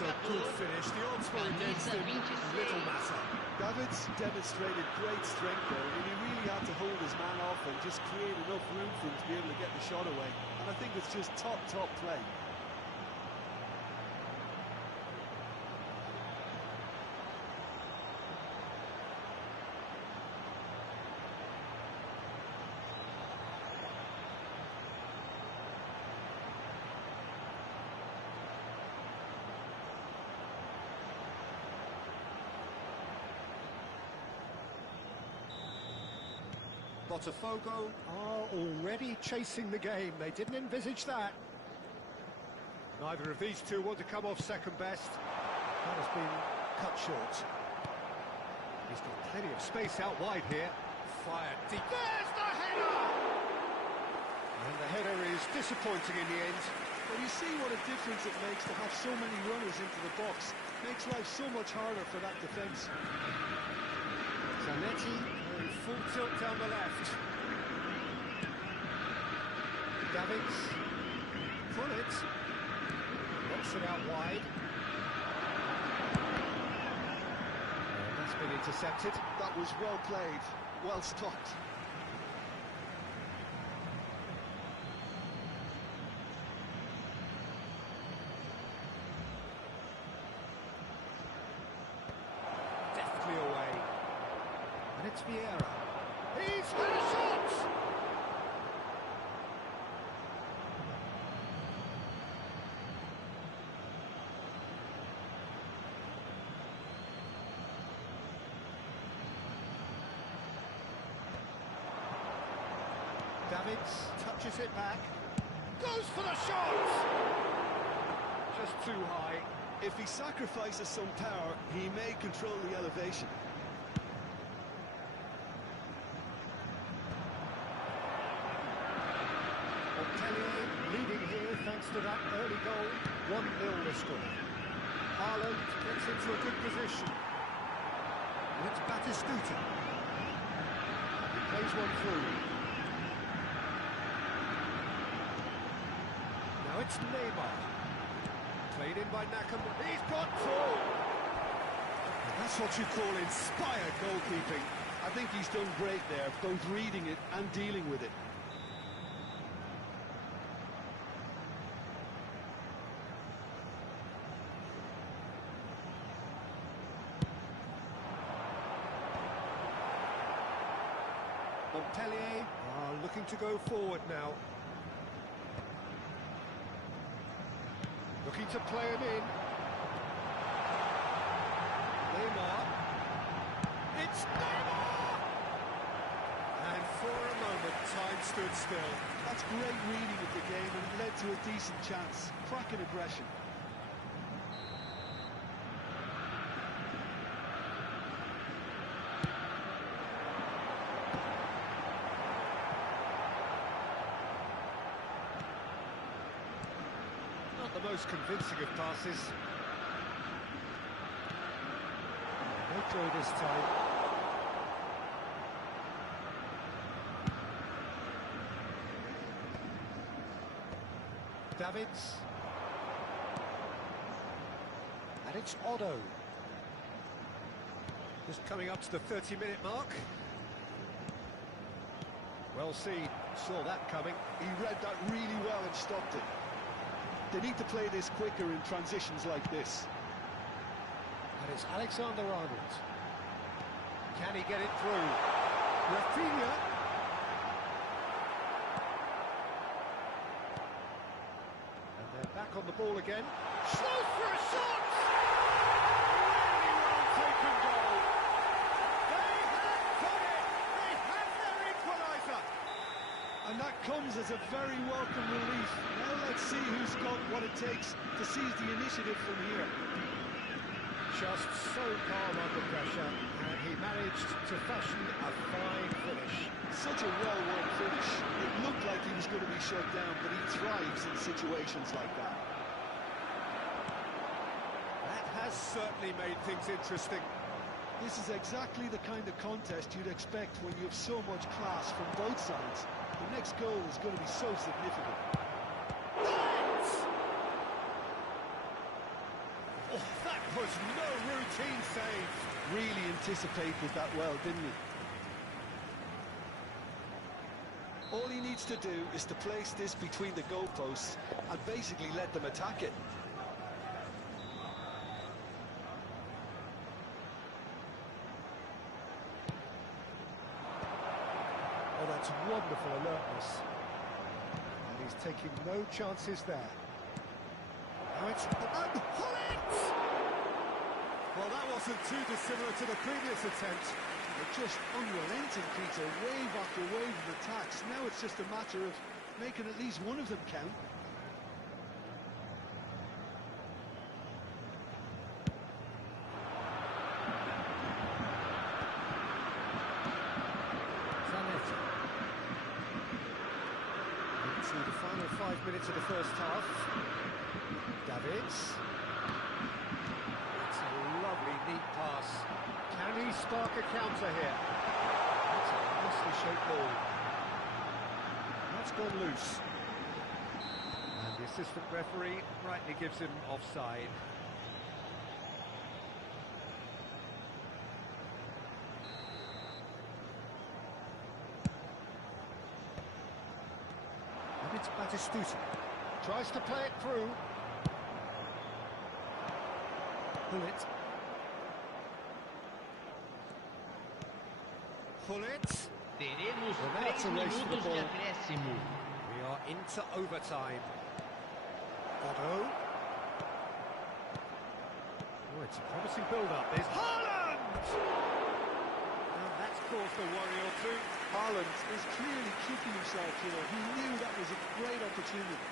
So good finish. The odds were against him. Little matter. David's demonstrated great strength there. I mean, he really had to hold his man off and just create enough room for him to be able to get the shot away. And I think it's just top play. Botafogo are already chasing the game. They didn't envisage that. Neither of these two want to come off second best. That has been cut short. He's got plenty of space out wide here. Fired deep. There's the header! And the header is disappointing in the end. Well, you see what a difference it makes to have so many runners into the box. Makes life so much harder for that defence. Zanetti going full tilt down the left. Davids, Pullet, knocks it out wide. That's been intercepted. That was well played, well stopped. Deftly away. And it's Vieira. He's had a shot! Davids touches it back. Goes for the shot! Just too high. If he sacrifices some power, he may control the elevation. Leading here thanks to that early goal. 1-0 the score. Haaland gets into a good position. And it's Batistuta. He plays one through. Now it's Neymar. Played in by Nakamura. He's got through! And that's what you call inspired goalkeeping. I think he's done great there, both reading it and dealing with it. Montpellier are looking to go forward now. Looking to play him in. Neymar. It's Neymar! And for a moment, time stood still. That's great reading of the game and it led to a decent chance. Cracking aggression. Not the most convincing of passes. No throw this time. Davids. And it's Otto. Just coming up to the 30-minute mark. Well seen, saw that coming. He read that really well and stopped it. They need to play this quicker in transitions like this. And it's Alexander-Arnold. Can he get it through? Rafinha. And they're back on the ball again. Slow for a shot! Really well taken goal. They have got it! They have their equaliser! And that comes as a very welcome relief. Now let's see who's got what it takes to seize the initiative from here. Just so calm under pressure, and he managed to fashion a fine finish. Such a well-worked finish. It looked like he was going to be shut down, but he thrives in situations like that. That has certainly made things interesting. This is exactly the kind of contest you'd expect when you have so much class from both sides. The next goal is going to be so significant. Oh, was no routine save. Really anticipated that well, didn't he? All he needs to do is to place this between the goalposts and basically let them attack it. Oh, that's wonderful alertness. And he's taking no chances there. Now it's... And Hollins! Well, that wasn't too dissimilar to the previous attempt. They're just unrelenting, Peter, wave after wave of attacks. Now it's just a matter of making at least one of them count. Into the final 5 minutes of the first half. Davids. It's a lovely, neat pass. Can he spark a counter here? That's a nicely shaped ball. That's gone loose. And the assistant referee rightly gives him offside. And it's Batistuta. Tries to play it through. Pull it. Pull it. Teremos Well, that's 3 a race for the minutos de ball. acréscimo. We are into overtime. Otto. Oh, it's a promising build-up. There's Haaland! And that's caused a worry or two. Haaland is clearly kicking himself here. He knew that was a great opportunity.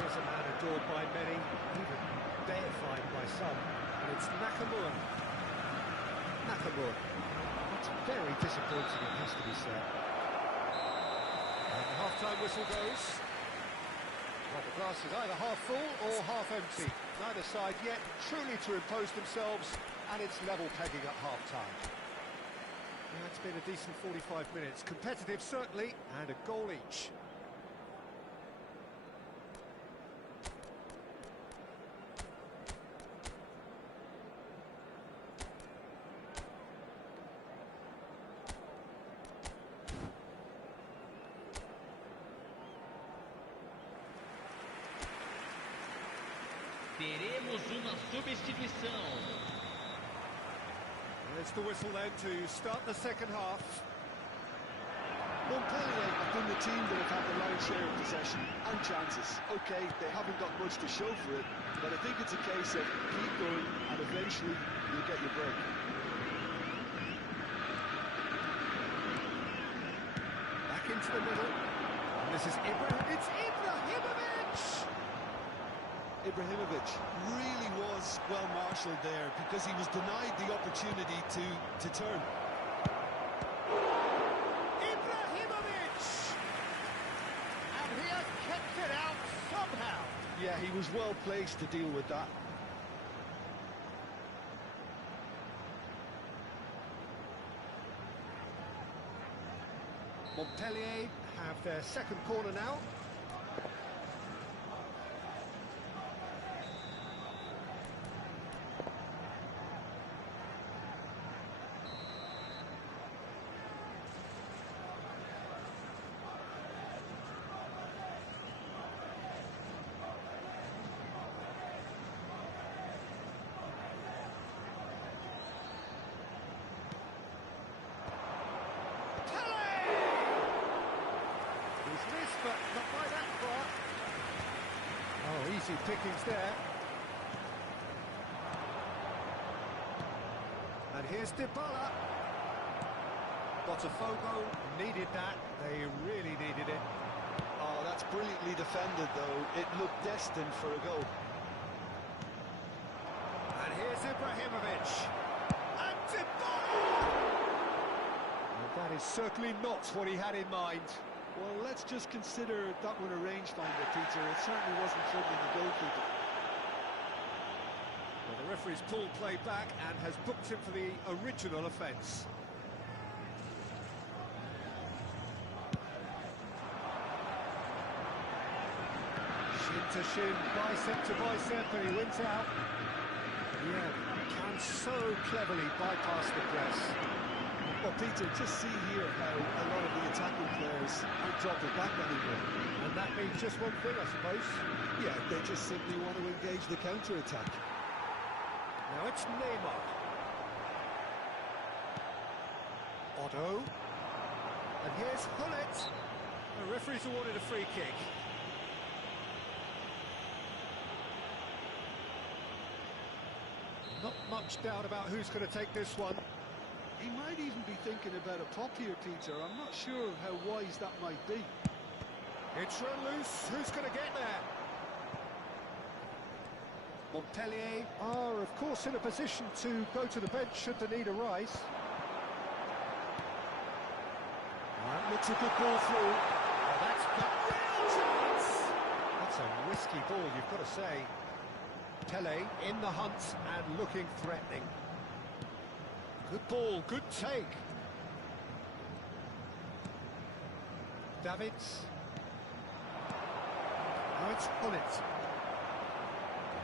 Here's a man adored by many, even deified by some, and it's Nakamura. Nakamura. That's very disappointing, it has to be said. And the half-time whistle goes. Well, the glass is either half full or half empty. Neither side yet truly to impose themselves, and it's level pegging at half-time. Yeah, it's been a decent 45 minutes. Competitive, certainly, and a goal each. Teremos uma substituição. There's the whistle then to start the second half. Montpellier have been the team that have had the lion's share of possession and chances. OK, they haven't got much to show for it, but I think it's a case of keep going and eventually you'll get your break. Back into the middle. And this is It's Ibrahimovic! Ibrahimovic really was well marshalled there because he was denied the opportunity to turn. Ibrahimovic! And he has kept it out somehow. Yeah, he was well placed to deal with that. Montpellier have their second corner now. But not by that far. Oh, easy pickings there. And here's Dybala. Botafogo needed that. They really needed it. Oh, that's brilliantly defended, though. It looked destined for a goal. And here's Ibrahimovic. And Dybala! And that is certainly not what he had in mind. Well, let's just consider that one a rangefinder, Peter. It certainly wasn't troubling the goalkeeper. Well, the referee's pulled play back and has booked him for the original offence. Shin to shin, bicep to bicep, and he wins out. Yeah, can so cleverly bypass the press. Well, Peter, just see here how a lot of the attacking players aren't dropping back anymore. And that means just one thing, I suppose. Yeah, they just simply want to engage the counter-attack. Now it's Neymar. Otto. And here's Hullet. The referee's awarded a free kick. Not much doubt about who's going to take this one. He might even be thinking about a pop here, Peter. I'm not sure how wise that might be. It's run loose. Who's going to get there? Montpellier are, of course, in a position to go to the bench should the need arise. That looks a good ball through. Oh, that's got real chance! That's a risky ball, you've got to say. Pele in the hunt and looking threatening. Good ball, good take. Davids. Now it's Hullet.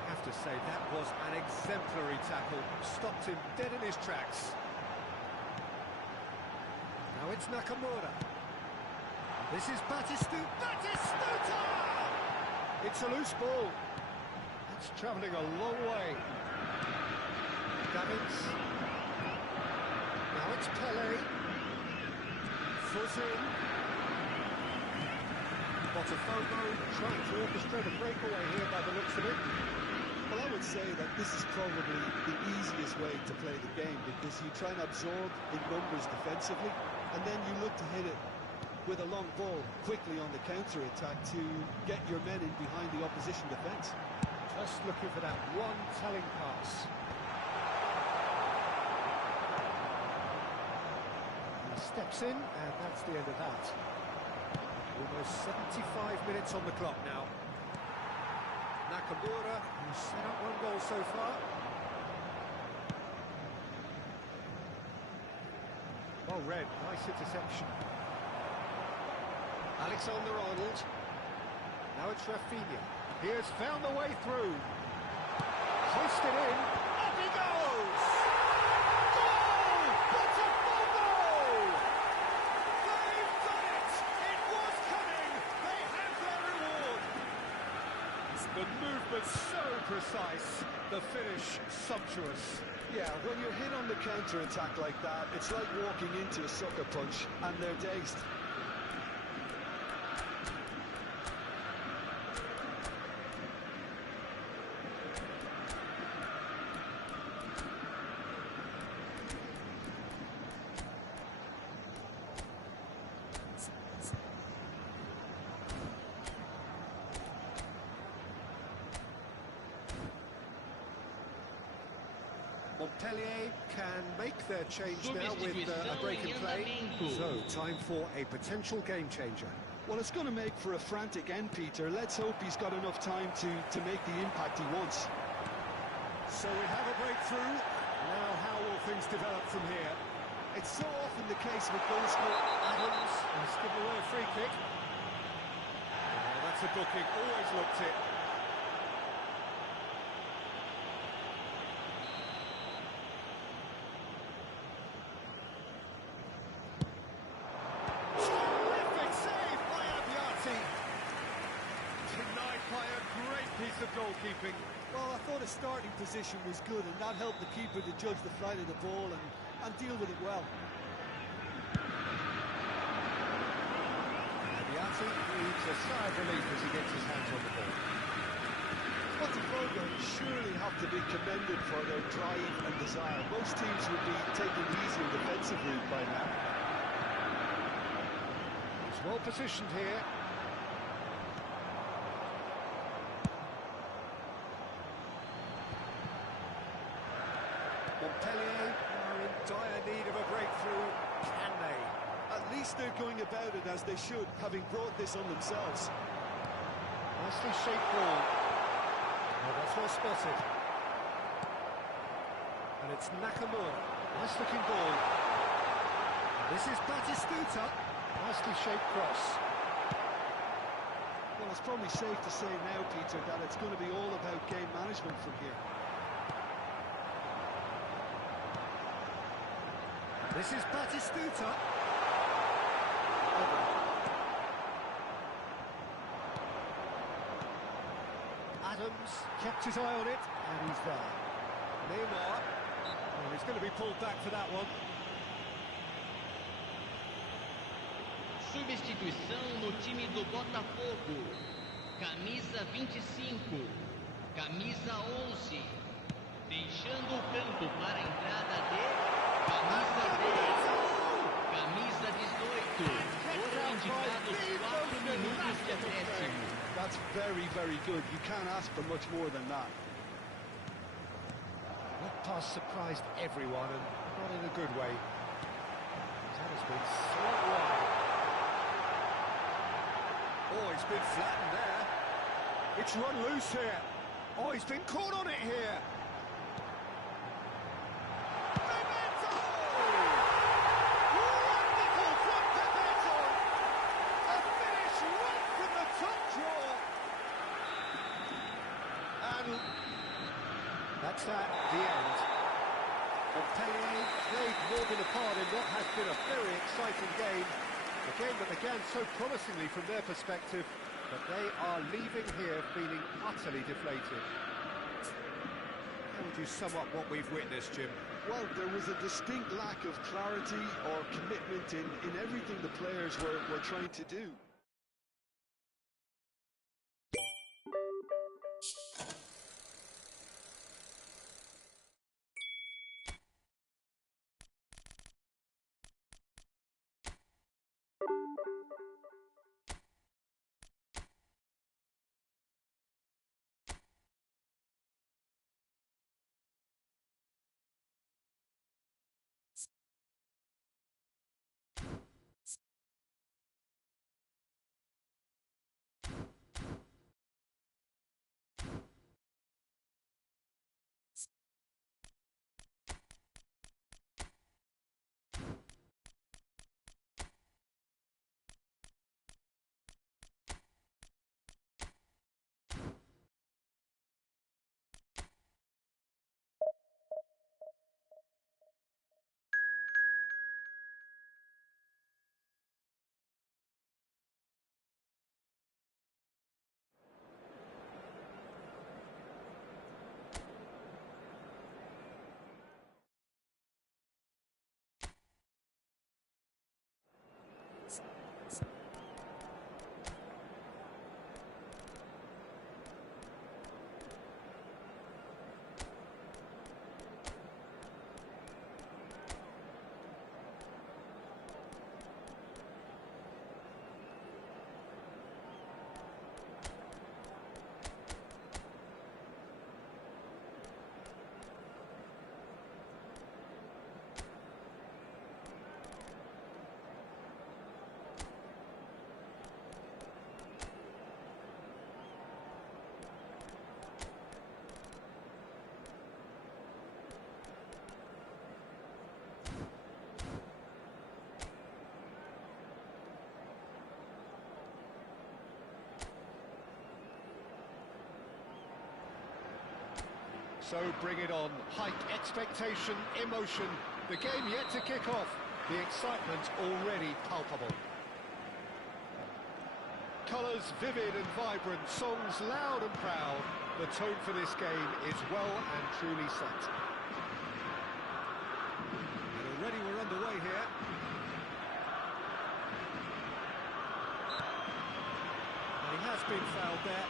I have to say, that was an exemplary tackle. Stopped him dead in his tracks. Now it's Nakamura. This is Batistuta! It's a loose ball. It's travelling a long way. Davids. Now it's Pele. Foot in. Botafogo trying to orchestrate a breakaway here by the looks of it. Well, I would say that this is probably the easiest way to play the game because you try and absorb in numbers defensively and then you look to hit it with a long ball quickly on the counter-attack to get your men in behind the opposition defence. Just looking for that one telling pass. He steps in, and that's the end of that. Almost 75 minutes on the clock now. Nakamura, who's set up one goal so far. Well read, nice interception. Alexander-Arnold. Now it's Rafinha. He has found the way through. Hoisted in. Up he goes! Goal! Botafogo! They've done it! It was coming! They have their reward! The movement so precise, the finish sumptuous. Yeah, when you're hit on the counter-attack like that, it's like walking into a sucker punch and they're dazed. Montpellier can make their change now with a break in play. So, time for a potential game changer. Well, it's going to make for a frantic end, Peter. Let's hope he's got enough time to make the impact he wants. So we have a breakthrough. Now how will things develop from here? It's so often the case with goal scorer. Adams has given away a free kick. Oh, that's a booking, always looked it. Terrific save by Abbiati. Denied by a great piece of goalkeeping. Well, I thought his starting position was good, and that helped the keeper to judge the flight of the ball and deal with it well. Abbiati breathes a sigh of relief as he gets his hands on the ball. Botafogo surely have to be commended for their drive and desire. Most teams would be taking the easier defensive route by now. He's well positioned here. Montpellier are in dire need of a breakthrough. Can they? least they're going about it as they should, having brought this on themselves. Nicely shaped ball. Oh, that's well spotted. And it's Nakamura. Nice looking ball. This is Batistuta. Nicely shaped cross. Well, it's probably safe to say now, Peter, that it's going to be all about game management from here. This is Batistuta. Adams kept his eye on it, and he's there. Neymar. Oh, he's going to be pulled back for that one. Substituição no time do Botafogo. Camisa 25. Camisa 11. Deixando o campo para a entrada de camisa 10. Camisa 18. Foram indicados 4 minutos de acréscimo. That's very, very good. You can't ask for much more than that. That pass surprised everyone, and not in a good way. That has been slung wide. Oh, he's been flattened there. It's run loose here. Oh, he's been caught on it here. Bebeto! Wonderful from Bebeto! A finish right from the top draw. And that's that, the end. Montpellier played more than a part in what has been a very exciting game. A game that began so promisingly from their perspective, but they are leaving here feeling utterly deflated. How would you sum up what we've witnessed, Jim? Well, there was a distinct lack of clarity or commitment in everything the players were trying to do. So bring it on. Hike expectation, emotion. The game yet to kick off. The excitement already palpable. Colours vivid and vibrant, songs loud and proud. The tone for this game is well and truly set. And already we're underway here. And he has been fouled there.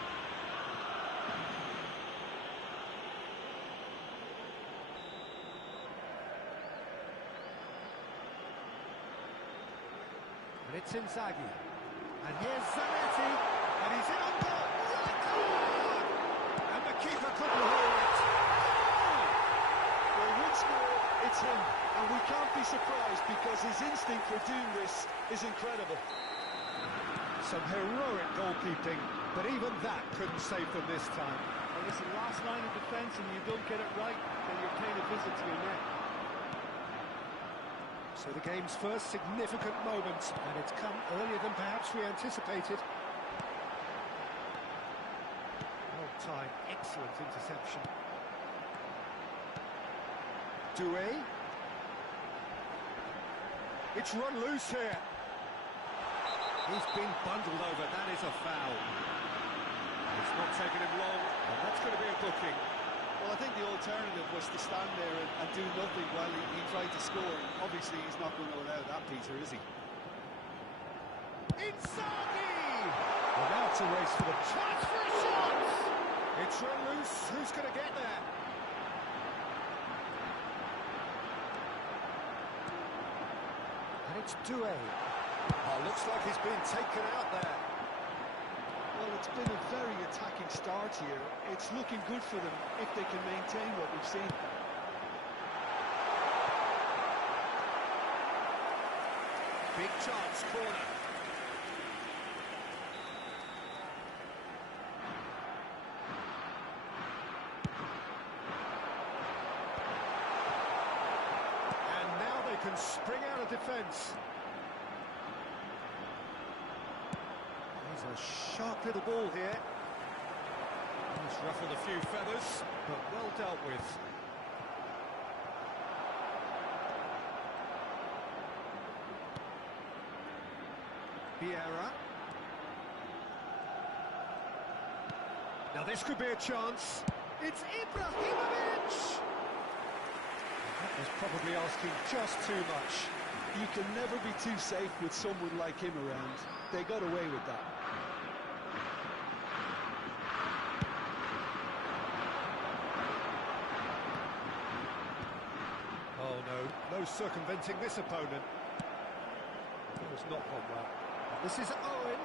And it's Inzaghi. And here's Zanetti. And he's in on goal. Right goal! And the keeper couldn't hold it. Well, once more, it's him. And we can't be surprised because because his instinct for doing this is incredible. Some heroic goalkeeping, but even that couldn't save them this time. Well, listen, last line of defence and you don't get it right, then you're paying a visit to your net. So the game's first significant moment, and it's come earlier than perhaps we anticipated. Well timed, excellent interception. Doué. It's run loose here. He's been bundled over, that is a foul. It's not taking him long, and that's going to be a booking. Well, I think the alternative was to stand there and do nothing while he tried to score. Obviously, he's not going to allow that, Peter, is he? Inzaghi! Well, now it's a race for the chance for a shot! It's run loose, who's going to get there? And it's Doué. Oh, looks like he's been taken out there. Well, it's been a very attacking start here. It's looking good for them if they can maintain what we've seen. Big chance, corner. And now they can spring out of defence. There's a sharp little ball here. It's ruffled a few feathers, but well dealt with. Vieira. Now this could be a chance. It's Ibrahimovic! That was probably asking just too much. You can never be too safe with someone like him around. They got away with that. Oh no, no circumventing this opponent. That was not gone well. This is Owen.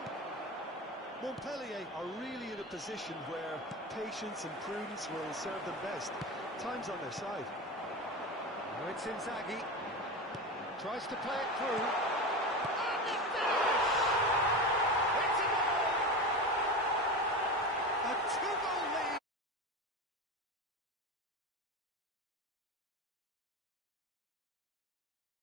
Montpellier are really in a position where patience and prudence will serve them best. Time's on their side. Now it's Inzaghi. Tries to play it through.